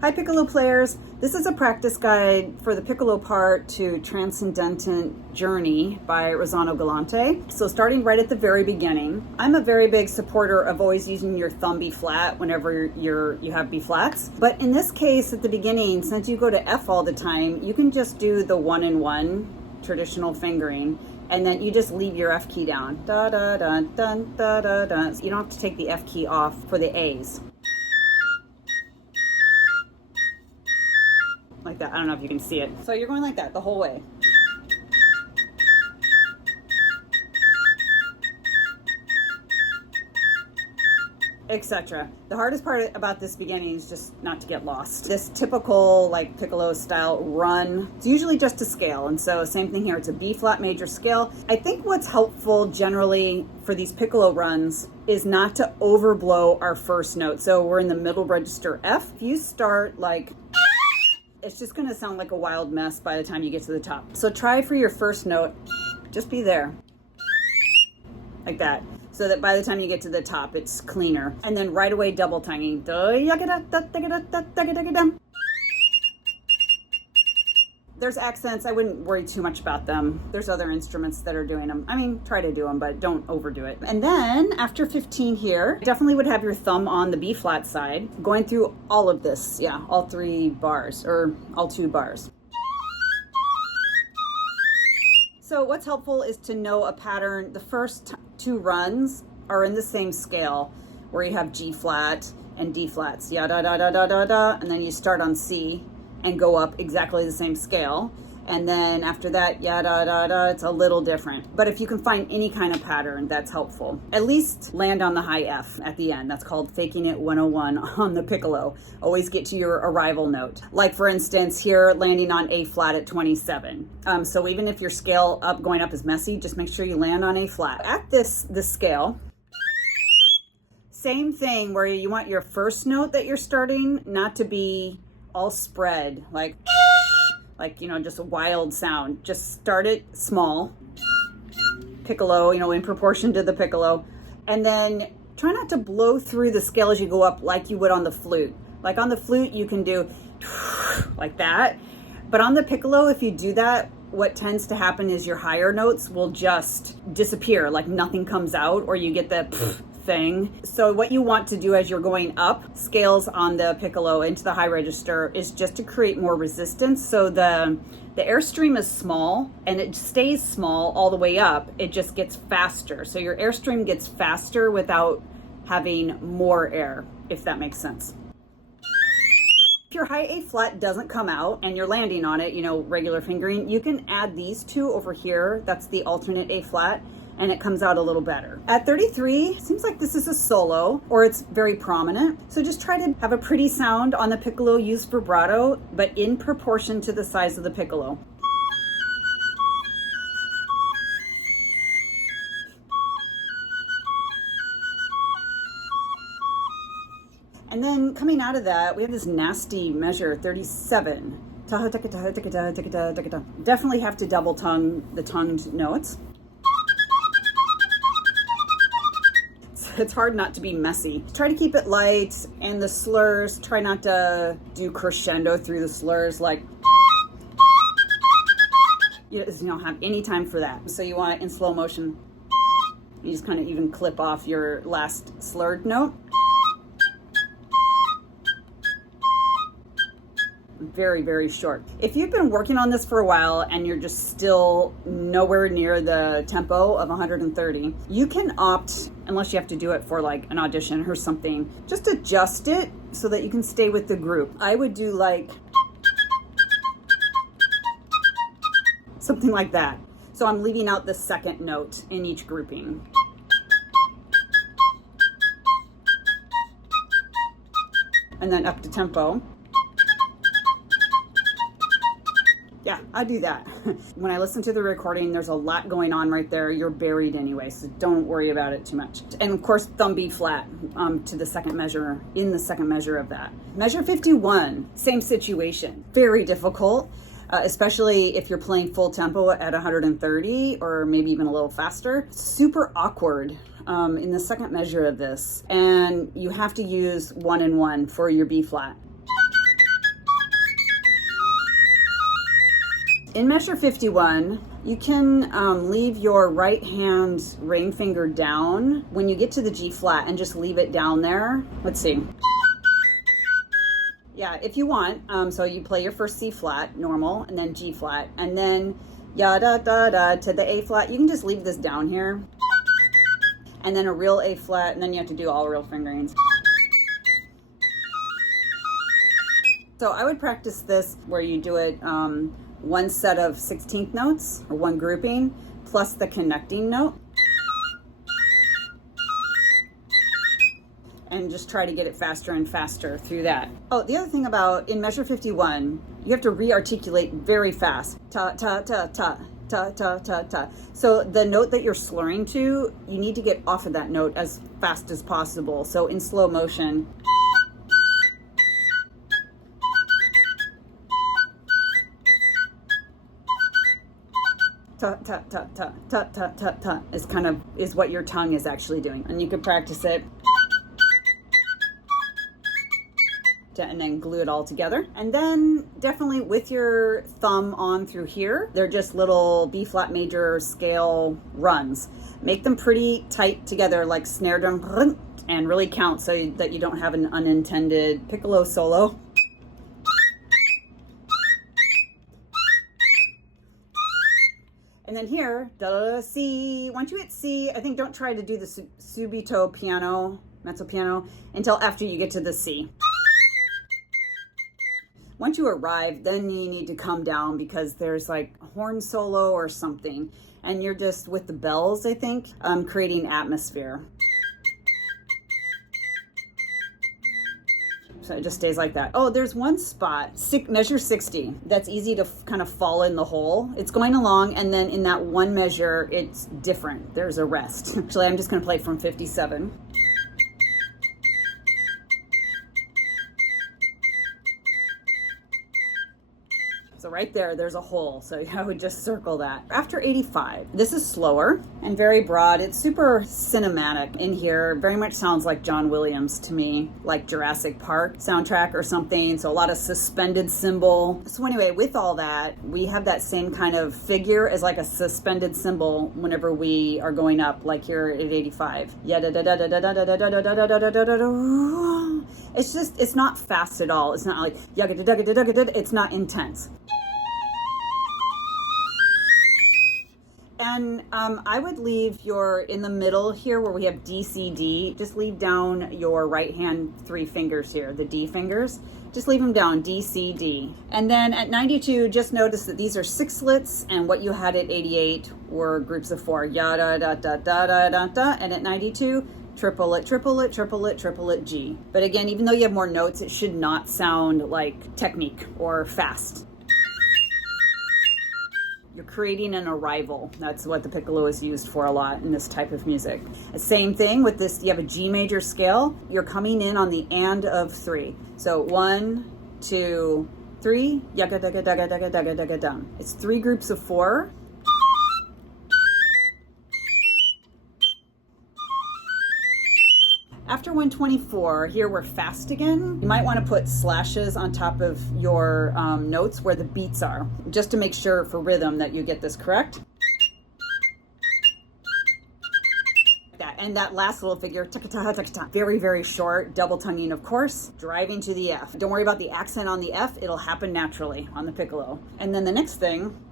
Hi Piccolo players, this is a practice guide for the Piccolo part to Transcendent Journey by Rossano Galante. So starting right at the very beginning, I'm a very big supporter of always using your thumb B flat whenever you have B flats. But in this case at the beginning, since you go to F all the time, you can just do the 1-in-1 traditional fingering, and then you just leave your F key down. Da da da da da da da. You don't have to take the F key off for the A's. Like that. I don't know if you can see it. So you're going like that the whole way. Etc. The hardest part about this beginning is just not to get lost. This typical like Piccolo style run, it's usually just a scale, and so same thing here, it's a B flat major scale. I think what's helpful generally for these Piccolo runs is not to overblow our first note. So we're in the middle register F. If you start like, it's just gonna sound like a wild mess by the time you get to the top. So try for your first note, just be there, like that, so that by the time you get to the top, it's cleaner. And then right away double tonguing. There's accents, I wouldn't worry too much about them. There's other instruments that are doing them. I mean, try to do them, but don't overdo it. And then after 15 here, definitely would have your thumb on the B flat side, going through all of this. Yeah, all 3 bars, or all 2 bars. So what's helpful is to know a pattern. The first 2 runs are in the same scale, where you have G flat and D flats, ya da da da da da da, and then you start on C and go up exactly the same scale. And then after that, ya da da da, it's a little different. But if you can find any kind of pattern, that's helpful. At least land on the high F at the end. That's called faking it 101 on the Piccolo. Always get to your arrival note. Like for instance, here landing on A flat at 27. So even if your scale going up is messy, just make sure you land on A flat. At this scale, same thing where you want your first note that you're starting not to be all spread, like, you know, just a wild sound. Just start it small, Piccolo, you know, in proportion to the Piccolo, and then try not to blow through the scale as you go up like you would on the flute. Like on the flute, you can do like that, but on the Piccolo, if you do that, what tends to happen is your higher notes will just disappear, like nothing comes out, or you get the thing. So what you want to do as you're going up scales on the Piccolo into the high register is just to create more resistance. So the airstream is small and it stays small all the way up. It just gets faster. So your airstream gets faster without having more air, if that makes sense. If your high A flat doesn't come out and you're landing on it, you know, regular fingering, you can add these 2 over here. That's the alternate A flat, and it comes out a little better. At 33, it seems like this is a solo, or it's very prominent. So just try to have a pretty sound on the Piccolo, use vibrato, but in proportion to the size of the Piccolo. And then coming out of that, we have this nasty measure, 37. Definitely have to double tongue the tongued notes. It's hard not to be messy. Try to keep it light, and the slurs, try not to do crescendo through the slurs, like, you don't have any time for that. So you want in slow motion, you just kind of even clip off your last slurred note. Very, very short. If you've been working on this for a while and you're just still nowhere near the tempo of 130, you can opt, unless you have to do it for like an audition or something, just adjust it so that you can stay with the group. I would do like something like that. So I'm leaving out the second note in each grouping. And then up to tempo. Yeah, I do that. When I listen to the recording, there's a lot going on right there. You're buried anyway, so don't worry about it too much. And of course, thumb B flat to the second measure, in the second measure of that. Measure 51, same situation. Very difficult, especially if you're playing full tempo at 130 or maybe even a little faster. Super awkward. In the second measure of this, and you have to use 1-in-1 for your B flat. In measure 51, you can leave your right hand ring finger down when you get to the G flat and just leave it down there. Let's see. Yeah, if you want. So you play your first C flat, normal, and then G flat, and then ya da da da to the A flat. You can just leave this down here, and then a real A flat, and then you have to do all real fingerings. So I would practice this where you do it one set of 16th notes, or one grouping, plus the connecting note. And just try to get it faster and faster through that. Oh, the other thing about in measure 51, you have to re-articulate very fast. Ta, ta, ta, ta, ta, ta, ta, ta. So the note that you're slurring to, you need to get off of that note as fast as possible. So in slow motion. Ta, ta, ta, ta, ta, ta, ta, ta is what your tongue is actually doing. And you can practice it. And then glue it all together. And then definitely with your thumb on through here, they're just little B flat major scale runs. Make them pretty tight together like snare drum, and really count so that you don't have an unintended piccolo solo. And then here, da C. Once you hit C, I think don't try to do the subito piano, mezzo piano, until after you get to the C. Once you arrive, then you need to come down because there's like a horn solo or something. And you're just with the bells, I think, creating atmosphere. So it just stays like that. Oh, there's one spot, measure 60, that's easy to kind of fall in the hole. It's going along, and then in that one measure, it's different. There's a rest. Actually, I'm just gonna play from 57. So right there's a hole. So I would just circle that. After 85, this is slower and very broad. It's super cinematic in here. Very much sounds like John Williams to me, like Jurassic Park soundtrack or something. So a lot of suspended cymbal. So anyway, with all that, we have that same kind of figure as like a suspended cymbal whenever we are going up, like here at 85. It's just, it's not fast at all. It's not like, it's not intense. And I would leave in the middle here where we have D, C, D, just leave down your right hand 3 fingers here, the D fingers. Just leave them down, D, C, D. And then at 92, just notice that these are 6-lets, and what you had at 88 were groups of 4. Yada, da, da, da, da, da, da. And at 92, triplet, triplet, triplet, triplet, G. But again, even though you have more notes, it should not sound like technique or fast. You're creating an arrival. That's what the piccolo is used for a lot in this type of music. The same thing with this, you have a G major scale. You're coming in on the and of 3. So 1, 2, 3, yaga daga daga daga daga daga dum. It's 3 groups of 4. After 124, here we're fast again. You might want to put slashes on top of your notes where the beats are, just to make sure for rhythm that you get this correct. And that last little figure, very, very short, double tonguing, of course, driving to the F. Don't worry about the accent on the F. It'll happen naturally on the piccolo. And then the next thing,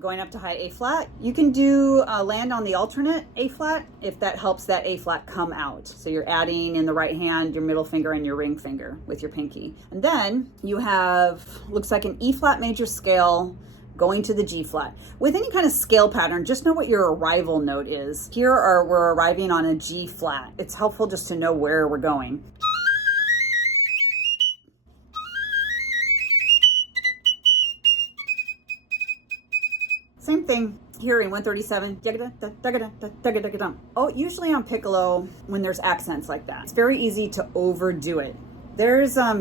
going up to high A flat, you can do land on the alternate A flat if that helps that A flat come out. So you're adding in the right hand your middle finger and your ring finger with your pinky. And then you have, looks like an E flat major scale going to the G flat. With any kind of scale pattern, just know what your arrival note is. Here we're arriving on a G flat. It's helpful just to know where we're going. Same thing here in 137. Oh, usually on piccolo, when there's accents like that, it's very easy to overdo it. There's I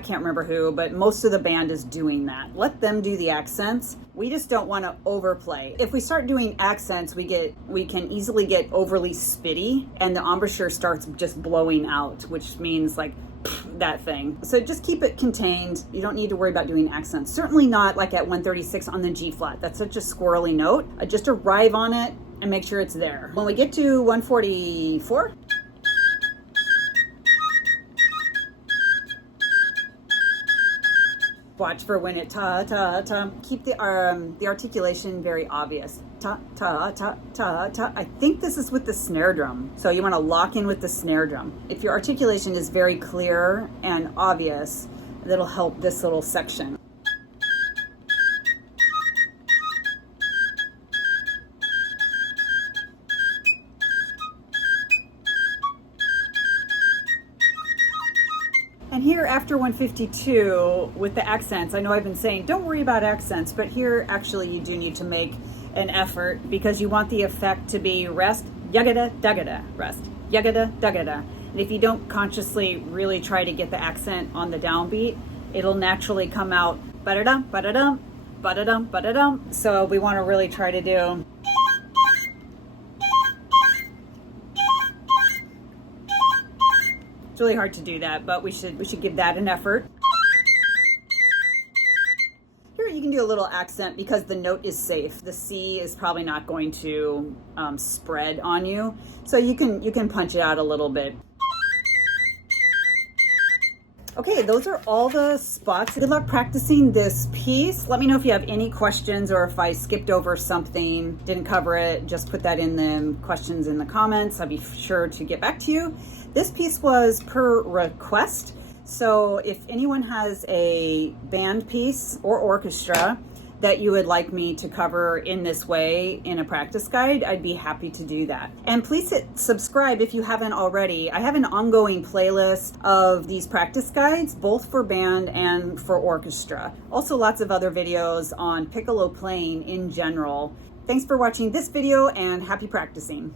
can't remember who, but most of the band is doing that. Let them do the accents. We just don't want to overplay. If we start doing accents, we can easily get overly spitty, and the embouchure starts just blowing out, which means like that thing. So just keep it contained. You don't need to worry about doing accents. Certainly not like at 136 on the G flat. That's such a squirrely note. Just arrive on it and make sure it's there. When we get to 144, watch for when it ta ta ta. Keep the articulation very obvious. Ta ta ta ta ta. I think this is with the snare drum, so you want to lock in with the snare drum. If your articulation is very clear and obvious, that'll help this little section. And here after 152 with the accents, I know I've been saying don't worry about accents, but here actually you do need to make an effort because you want the effect to be rest, yagada, dagada, rest, yagada, dagada. And if you don't consciously really try to get the accent on the downbeat, it'll naturally come out ba-da-dum, ba-da-dum, ba-da-dum, ba-da-dum. So we want to really try to do it's really hard to do that, but we should give that an effort. Here you can do a little accent because the note is safe. The C is probably not going to spread on you, so you can punch it out a little bit. Okay, those are all the spots. Good luck practicing this piece. Let me know if you have any questions or if I skipped over something, didn't cover it, just put that in the questions in the comments. I'll be sure to get back to you. This piece was per request, so if anyone has a band piece or orchestra that you would like me to cover in this way in a practice guide, I'd be happy to do that. And please hit subscribe if you haven't already. I have an ongoing playlist of these practice guides, both for band and for orchestra. Also lots of other videos on piccolo playing in general. Thanks for watching this video and happy practicing.